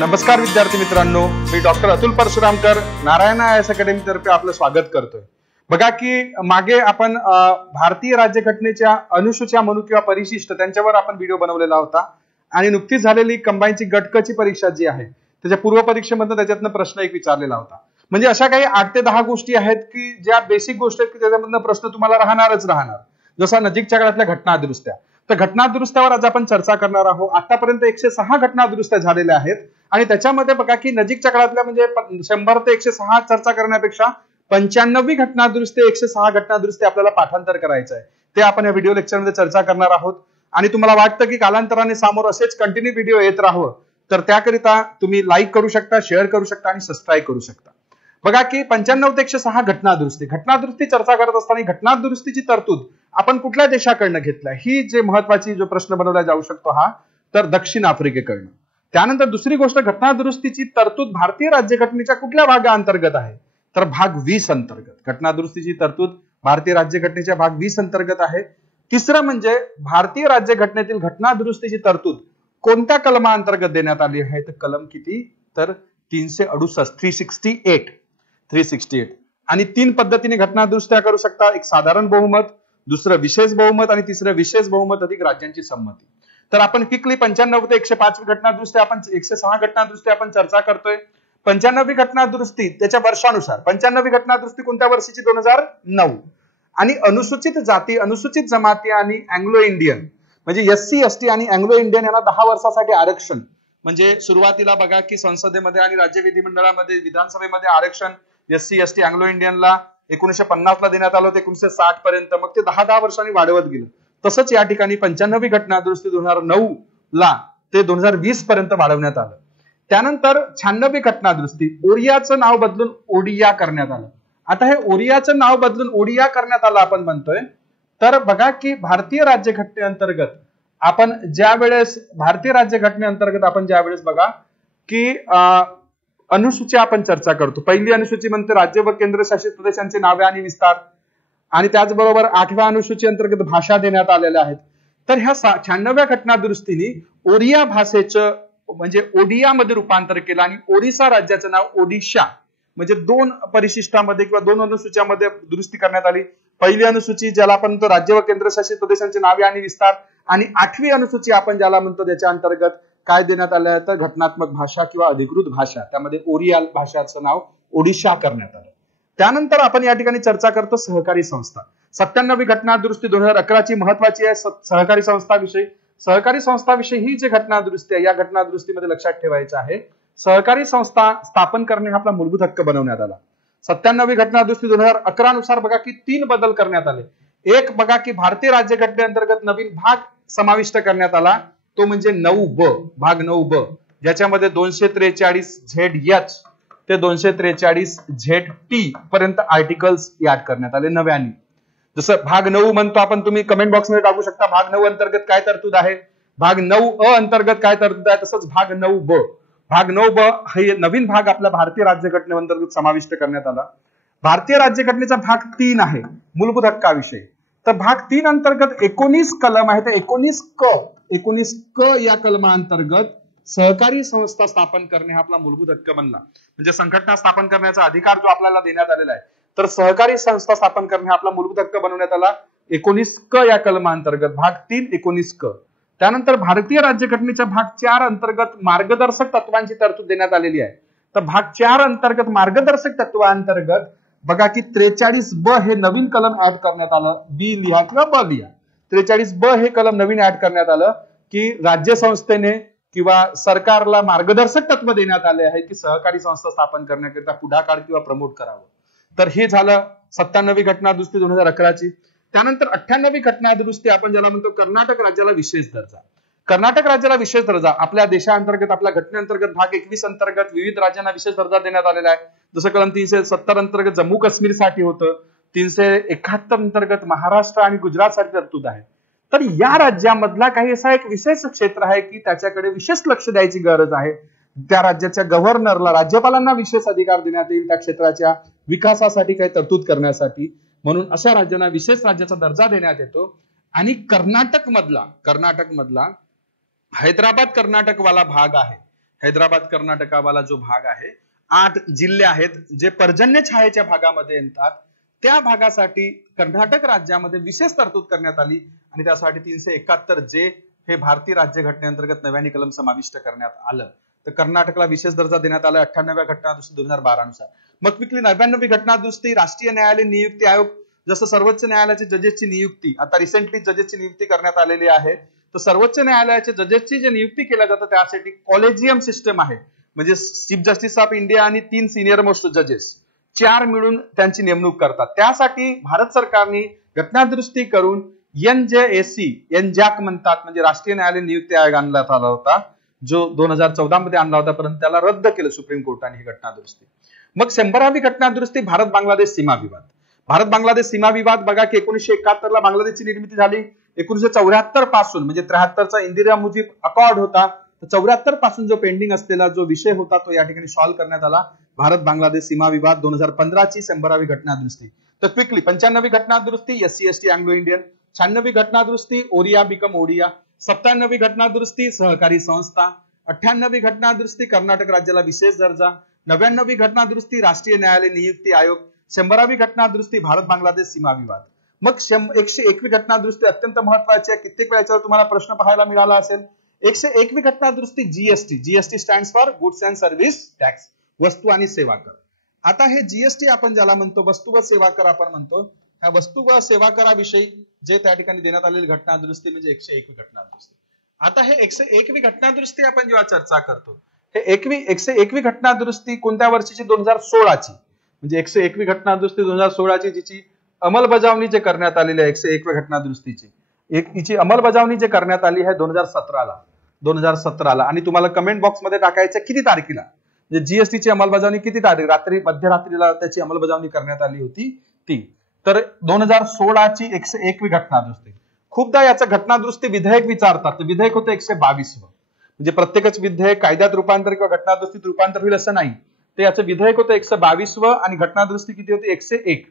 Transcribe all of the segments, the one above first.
नमस्कार विद्यार्थी मित्रांनो, मी doctor Atul Parshuramkar Narayan IAS academy तर्फे आपलं स्वागत करतोय। बघा की मागे आपण भारतीय राज्यघटनेच्या अनुसूच्या म्हणू किंवा परिशिष्ट त्यांच्यावर आपण व्हिडिओ बनवलेला होता आणि नुकतीच झालेली कंबाईनची गटकची परीक्षा जी आहे त्याच्या पूर्व परीक्षेमध्ये त्याच्यातनं प्रश्न एक विचारलेला होता। म्हणजे अशा काही 8 ते 10 गोष्टी आहेत की ज्या बेसिक गोष्टी आहेत की त्याच्यामधनं प्रश्न तुम्हाला राहणारच राहणार। जसा नजीकच्या काळातल्या घटना दुरुस्त्या, तर घटना दुरुस्त्यावर आज आपण चर्चा करणार आहोत। आतापर्यंत 106 घटना दुरुस्त्या झालेल्या आहेत आणि त्याच्यामध्ये बघा की नजीकच्या काळातल्या म्हणजे 100 ते 106 चर्चा करण्यापेक्षा 95वी घटना दुरुस्ती 106 घटना दुरुस्ती आपल्याला पाठांतर करायचं आहे। ते आपण या व्हिडिओ लेक्चर मध्ये चर्चा करणार आहोत आणि तुम्हाला वाटतं की कालांतराने समोर असेच कंटिन्यू व्हिडिओ येत राहावं तर त्याकरिता तुम्ही लाईक करू शकता, शेअर करू शकता आणि सबस्क्राईब करू शकता। बघा की 95 ते 106 घटना दुरुस्ती चर्चा करत असताना घटना दुरुस्तीची तरतूद आपण कुठल्या देशाकडनं घेतलाय ही जे महत्वाची जो प्रश्न बनवला जाऊ शकतो हा तर दक्षिण आफ्रिकेकडनं। त्यानंतर दुसरी गोष्ट, घटना दुरुस्तीची तरतूद भारतीय राज्यघटनेच्या कुठल्या भागाअंतर्गत आहे तर भाग 20 अंतर्गत। घटना दुरुस्तीची तरतूद भारतीय राज्यघटनेच्या भाग 20 अंतर्गत आहे। तिसरं म्हणजे भारतीय राज्यघटनेतील घटना दुरुस्तीची तरतूद कोणत्या कलमाअंतर्गत देण्यात आली आहे तर कलम किती तर 368 368 आणि 3 पद्धतीने घटना दुरुस्त्या करू शकता। एक साधारण बहुमत, दुसरं विशेष बहुमत आणि तिसरं विशेष बहुमत अधिक राज्यांची संमती। तर आपण क्विकली 95 ते 105 घटना दुरुस्ती आपण 106 घटना दुरुस्ती आपण चर्चा करतोय। 95वी घटना दुरुस्ती त्याच्या वर्षानुसार 95वी घटना दुरुस्ती कोणत्या वर्षीची 2009 आणि अनुसूचित जाती, अनुसूचित जमाती आणि अँग्लो इंडियन म्हणजे SC ST आणि अँग्लो इंडियन यांना 10 वर्षासाठी आरक्षण। म्हणजे सुरुवातीला बघा की संसदेमध्ये आणि राज्य विधिमंडळामध्ये विधानसभेमध्ये आरक्षण SC ST अँग्लो इंडियनला 1950 ला देण्यात आलं होतं 1960 पर्यंत, मग ते 10 वर्षांनी वाढवत गेलं। तसंच या ठिकाणी 95वी घटना दुरुस्ती 2009 ला ते 2020 पर्यंत वाढवण्यात आलं। त्यानंतर 96वी घटना दुरुस्ती ओरियाचं नाव बदलून ओडिया करण्यात आलं। आता हे ओरियाचं नाव बदलून ओडिया करण्यात आलं आपण म्हणतोय तर बघा की भारतीय राज्यघटनेअंतर्गत आपण ज्यावेळेस बघा की अनुसूची आपण चर्चा करतो। पहिली अनुसूची म्हणते राज्य व केंद्रशासित प्रदेशांचे नावे आणि विस्तार आणि त्याचबरोबर 8व्या अनुसूची अंतर्गत भाषा देण्यात आलेल्या आहेत। तर ह्या 96व्या घटना दुरुस्तीने ओरिया भाषेचं म्हणजे ओडियामध्ये रूपांतर केलं आणि ओरिसा राज्याचं नाव ओडिशा म्हणजे 2 परिशिष्टामध्ये किंवा 2 अनुसूच्यामध्ये दुरुस्ती करण्यात आली। पहिली अनुसूची ज्याला आपण म्हणतो राज्य व केंद्रशासित प्रदेशांचे नावे आणि विस्तार आणि 8वी अनुसूची आपण ज्याला म्हणतो त्याच्या अंतर्गत काय देण्यात आलं तर घटनात्मक भाषा किंवा अधिकृत भाषा, त्यामध्ये ओरिया भाषाचं नाव ओडिशा करण्यात आलं। त्यानंतर आपण या ठिकाणी चर्चा करतो सहकारी संस्था। 97वी घटना दुरुस्ती 2011 ची महत्वाची आहे सहकारी संस्थाविषयी। सहकारी संस्थाविषयी ही जी घटना दुरुस्ती आहे या घटना दुरुस्तीमध्ये लक्षात ठेवायचं आहे सहकारी संस्था स्थापन करणे हा आपला मूलभूत हक्क बनवण्यात आला। 97वी घटना दुरुस्ती 2011 नुसार बघा की 3 बदल करण्यात आले। एक बघा की भारतीय राज्यघटनेअंतर्गत नवीन भाग समाविष्ट करण्यात आला तो म्हणजे 9ब भाग 9ब ज्याच्यामध्ये 243 ZH ते 243 ZT पर्यंत आर्टिकल्स ऍड करण्यात आले नव्याने। जसं भाग 9 म्हणतो आपण, तुम्ही कमेंट बॉक्स मध्ये टाकू शकता भाग 9 अंतर्गत काय तरतूद आहे, भाग 9अ अंतर्गत काय तरतूद आहे, तसंच भाग 9ब हे नवीन भाग आपल्या भारतीय राज्यघटनेअंतर्गत समाविष्ट करण्यात आला। भारतीय राज्यघटनेचा भाग 3 आहे मूलभूत हक्काविषयी। तर भाग 3 अंतर्गत 19 कलम आहे, तर 19 क या कलमाअंतर्गत सहकारी संस्था स्थापन करणे हा आपला मूलभूत हक्क बनला। म्हणजे संघटना स्थापन करण्याचा अधिकार जो आपल्याला देण्यात आलेला आहे तर सहकारी संस्था स्थापन करणे हा आपला मूलभूत हक्क बनवण्यात आला 19 क या कलमाअंतर्गत भाग 3 19 क। त्यानंतर भारतीय राज्यघटनेच्या भाग 4 अंतर्गत मार्गदर्शक तत्वांची तरतूद देण्यात आलेली आहे। तर भाग 4 अंतर्गत मार्गदर्शक तत्वांतर्गत बघा की 43ब हे नवीन कलम ऍड करण्यात आलं, बी लिहा किंवा ब लिहा। 43ब हे कलम नवीन ऍड करण्यात आलं की राज्य संस्थेने किंवा सरकारला मार्गदर्शक तत्व देण्यात आले आहे की सहकारी संस्था स्थापन करण्याकरिता पुढाकार किंवा प्रमोट करावं। तर हे झालं 97वी घटना दुरुस्ती 2011 ची। त्यानंतर 98वी घटना दुरुस्ती आपण ज्याला म्हणतो कर्नाटक राज्याला विशेष दर्जा। कर्नाटक राज्याला विशेष दर्जा आपल्या देशांतर्गत आपल्या घटनेअंतर्गत भाग 21 अंतर्गत विविध राज्यांना विशेष दर्जा देण्यात आलेला आहे। जसं कलम 370 अंतर्गत जम्मू काश्मीर साठी होतं, 371 अंतर्गत महाराष्ट्र आणि गुजरात साठी तरतूद आहे। तर या राज्यामधला काही असा एक विशेष क्षेत्र आहे की त्याच्याकडे विशेष लक्ष द्यायची गरज आहे। त्या राज्याच्या गव्हर्नरला राज्यपालांना विशेष अधिकार देण्यात येईल त्या क्षेत्राच्या विकासासाठी काही तरतूद करण्यासाठी, म्हणून अशा राज्यांना विशेष राज्याचा दर्जा देण्यात येतो। आणि कर्नाटक मधला हैदराबाद कर्नाटक वाला भाग आहे हैदराबाद कर्नाटकावाला जो भाग आहे, 8 जिल्हे आहेत जे पर्जन्य छायेच्या भागामध्ये येतात. त्या भागासाठी कर्नाटक राज्यामध्ये विशेष तरतूद करण्यात आली आणि त्यासाठी 371 जे हे भारतीय राज्यघटनेअंतर्गत नव्याने कलम समाविष्ट करण्यात आलं. तर कर्नाटकला विशेष दर्जा देण्यात आला 98व्या घटनादुरुस्ती 2012 नुसार. मग क्विकली 99वी घटनादुरुस्ती राष्ट्रीय न्यायालय नियुक्ती आयोग, जसं सर्वोच्च न्यायालयाचे जजेसची नियुक्ती आता रिसेंटली जजेसची नियुक्ती करण्यात आलेली आहे. तर सर्वोच्च न्यायालयाचे जजेसची जे नियुक्ती केल्या जातं त्यासाठी कॉलेजियम सिस्टम आहे, म्हणजे चीफ जस्टिस ऑफ इंडिया आणि 3 सिनियर मोस्ट जजेस 4 मिळून त्यांची नेमणूक करतात. त्यासाठी भारत सरकारने घटनादुरुस्ती करून NJAC एनजॅक म्हणतात, म्हणजे राष्ट्रीय न्यायालय नियुक्ती आयोग आणण्यात आला होता, जो 2014 मध्ये आणला होता, परंतु त्याला रद्द केलं सुप्रीम कोर्टाने ही घटनादुरुस्ती. मग 100वी घटनादुरुस्ती भारत बांगलादेश सीमा विवाद. भारत बांगलादेश सीमा विवाद बघा की 1971 ला बांगलादेशची निर्मिती झाली. 1974 पासून म्हणजे 73चा इंदिरा मुजीब अकॉर्ड होता, तर 74 पासून जो पेंडिंग असलेला जो विषय होता तो या ठिकाणी सॉल्व्ह करण्यात आला. भारत बांगलादेश सीमा विवाद 2015ची 100वी घटनादुरुस्ती. तर क्विकली 95वी घटनादुरुस्ती SC/ST अँग्लो इंडियन, 96वी घटनादुरुस्ती ओरिया बिकम ओडिया, 97वी घटनादुरुस्ती सहकारी संस्था, 98वी घटनादुरुस्ती कर्नाटक राज्याला विशेष दर्जा, 99वी घटनादुरुस्ती राष्ट्रीय न्यायालय नियुक्ती आयोग, 100वी घटनादुरुस्ती भारत बांगलादेश सीमा विवाद. मग 101वी घटनादुरुस्ती अत्यंत महत्वाची आहे, कित्येक वेळा याच्यावर तुम्हाला प्रश्न पाहायला मिळाला असेल. 101वी घटनादुरुस्ती GST stands for goods and service tax, वस्तू आणि सेवा कर. आता हे GST आपण ज्याला म्हणतो वस्तू व सेवा कर आपण म्हणतो, ह्या वस्तू व सेवा कराविषयी जे त्या ठिकाणी देण्यात आलेली घटनादुरुस्ती म्हणजे 101वी घटनादुरुस्ती. आता हे 101वी घटनादुरुस्ती आपण जेव्हा चर्चा करतो, हे 101वी घटनादुरुस्ती कोणत्या वर्षीची? 2016ची, म्हणजे 101वी घटनादुरुस्ती 2016ची, जिची अंमलबजावणी जे करण्यात आलेली आहे 101व्या घटनादुरुस्तीची, हिची अंमलबजावणी जे करण्यात आली आहे 2017ला. आणि तुम्हाला कमेंट बॉक्स मध्ये टाकायचं किती तारखेला, म्हणजे GST ची अंमलबजावणी किती तारीख, रात्री मध्यरात्रीला त्याची अंमलबजावणी करण्यात आली होती ती. तर 2016ची 101वी घटनादुरुस्ती. खूपदा याचं घटनादुरुस्ती विधेयक विचारतात, तर विधेयक होतं 122व, म्हणजे प्रत्येकच विधेयक कायद्यात रूपांतर किंवा घटनादुरुस्तीत रूपांतर होईल असं नाही. ते याचं विधेयक होतं 122व आणि घटनादुरुस्ती किती होती? 101.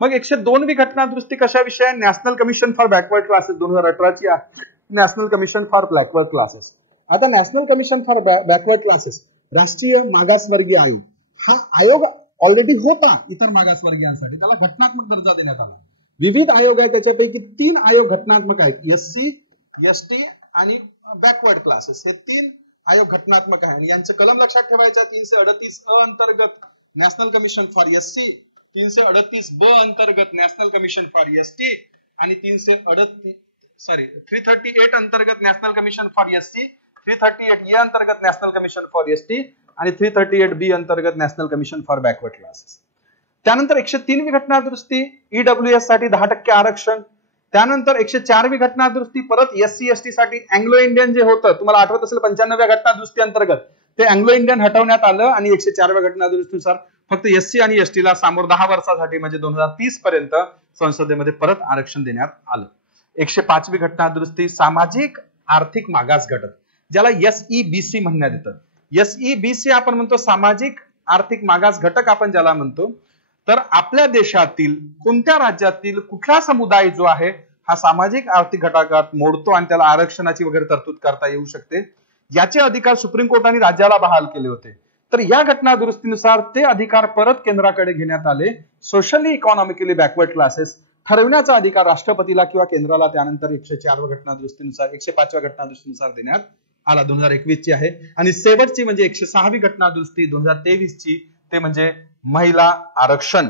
मग 102वी घटनादुरुस्ती कशाविषयी आहे? National commission for backward classes 2018ची आहे, national commission for backward classes. आता national commission for backward classes, राष्ट्रीय मागासवर्गीय आयोग, हा आयोग ऑलरेडी होता इतर मागासवर्गीयांसाठी, त्याला घटनात्मक दर्जा देण्यात आला. विविध आयोग आहेत, त्याच्यापैकी 3 आयोग घटनात्मक आहेत, SC, ST आणि बॅकवर्ड क्लासेस. हे 3 आयोग घटनात्मक आहे आणि यांचं कलम लक्षात ठेवायचं. 338 अ अंतर्गत नॅशनल कमिशन फॉर SC, 338 ब अंतर्गत नॅशनल कमिशन फॉर ST आणि 338 अंतर्गत नॅशनल कमिशन फॉर SC, 338 ए अंतर्गत नॅशनल कमिशन फॉर ST आणि 338 बी अंतर्गत national commission for backward classes. त्यानंतर 103वी घटनादुरुस्ती EWS साठी 10% आरक्षण. त्यानंतर 104वी घटनादुरुस्ती परत SC/ST साठी अँग्लो इंडियन जे होतं, तुम्हाला आठवत असेल 95व्या घटनादुरुस्ती अंतर्गत ते अँग्लो इंडियन हटवण्यात आलं आणि 104व्या घटनादुरुस्तीनुसार फक्त SC आणि ST ला समोर 10 वर्षासाठी म्हणजे 2030 पर्यंत संसदेमध्ये परत आरक्षण देण्यात आलं. 105वी घटनादुरुस्ती सामाजिक आर्थिक मागास घटक, ज्याला SEBC म्हणण्यात येतं. SEBC आपण म्हणतो सामाजिक आर्थिक मागास घटक आपण ज्याला म्हणतो. तर आपल्या देशातील कोणत्या राज्यातील कुठला समुदाय जो आहे हा सामाजिक आर्थिक घटकात मोडतो आणि त्याला आरक्षणाची वगैरे तरतूद करता येऊ शकते, याचे अधिकार सुप्रीम कोर्टाने राज्याला बहाल केले होते. तर या घटनादुरुस्तीनुसार ते अधिकार परत केंद्राकडे घेण्यात आले. सोशली इकॉनॉमिकली बॅकवर्ड क्लासेस ठरविण्याचा अधिकार राष्ट्रपतीला किंवा केंद्राला त्यानंतर 104व्या घटनादुरुस्तीनुसार 105व्या घटनादुरुस्तीनुसार देण्यात आला, 2021 ची आहे. आणि शेवटची म्हणजे 106वी घटनादुरुस्ती 2023 ची, ते म्हणजे महिला आरक्षण.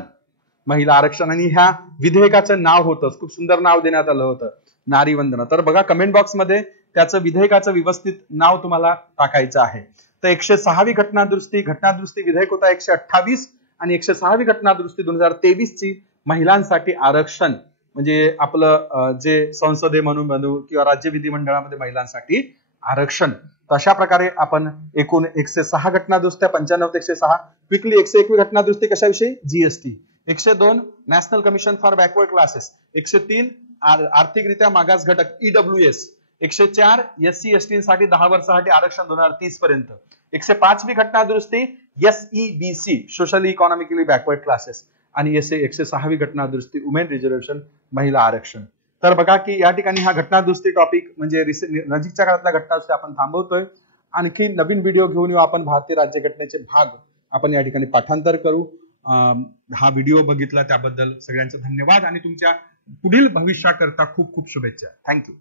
आणि ह्या विधेयकाचं नाव होतं, खूप सुंदर नाव देण्यात आलं होतं, नारी वंदना. तर बघा कमेंट बॉक्स मध्ये त्याचं विधेयकाचं व्यवस्थित नाव तुम्हाला टाकायचं आहे. तर 106वी घटनादुरुस्ती विधेयक होता 128 आणि 106वी घटनादुरुस्ती 2023 ची महिलांसाठी आरक्षण, म्हणजे आपलं जे संसदे म्हणून किंवा राज्य विधिमंडळामध्ये महिलांसाठी आरक्षण. तर अशा प्रकारे आपण एकूण 106 घटनादुरुस्त्या, 95 ते 106. क्विकली 101वी घटनादुरुस्ती कशाविषयी? GST. 102 national commission for backward classes. 103 आर्थिकरित्या मागास घटक EWS. 104 SC/ST साठी 10 वर्षासाठी आरक्षण 2030 पर्यंत. 105वी घटनादुरुस्ती SEBC socially economically backward classes आणि 106वी घटनादुरुस्ती वुमेन रिझर्वेशन महिला आरक्षण. तर बघा की या ठिकाणी हा घटनादुरुस्ती टॉपिक म्हणजे नजीकच्या काळातल्या घटनादुरुस्ती आपण थांबवतोय आणखी नवीन व्हिडिओ घेऊन येऊ आपण. भारतीय राज्यघटनेचे भाग आपण या ठिकाणी पाठांतर करू. हा व्हिडिओ बघितला त्याबद्दल सगळ्यांचे धन्यवाद आणि तुमच्या पुढील भविष्याकरता खूप खूप शुभेच्छा. थँक्यू.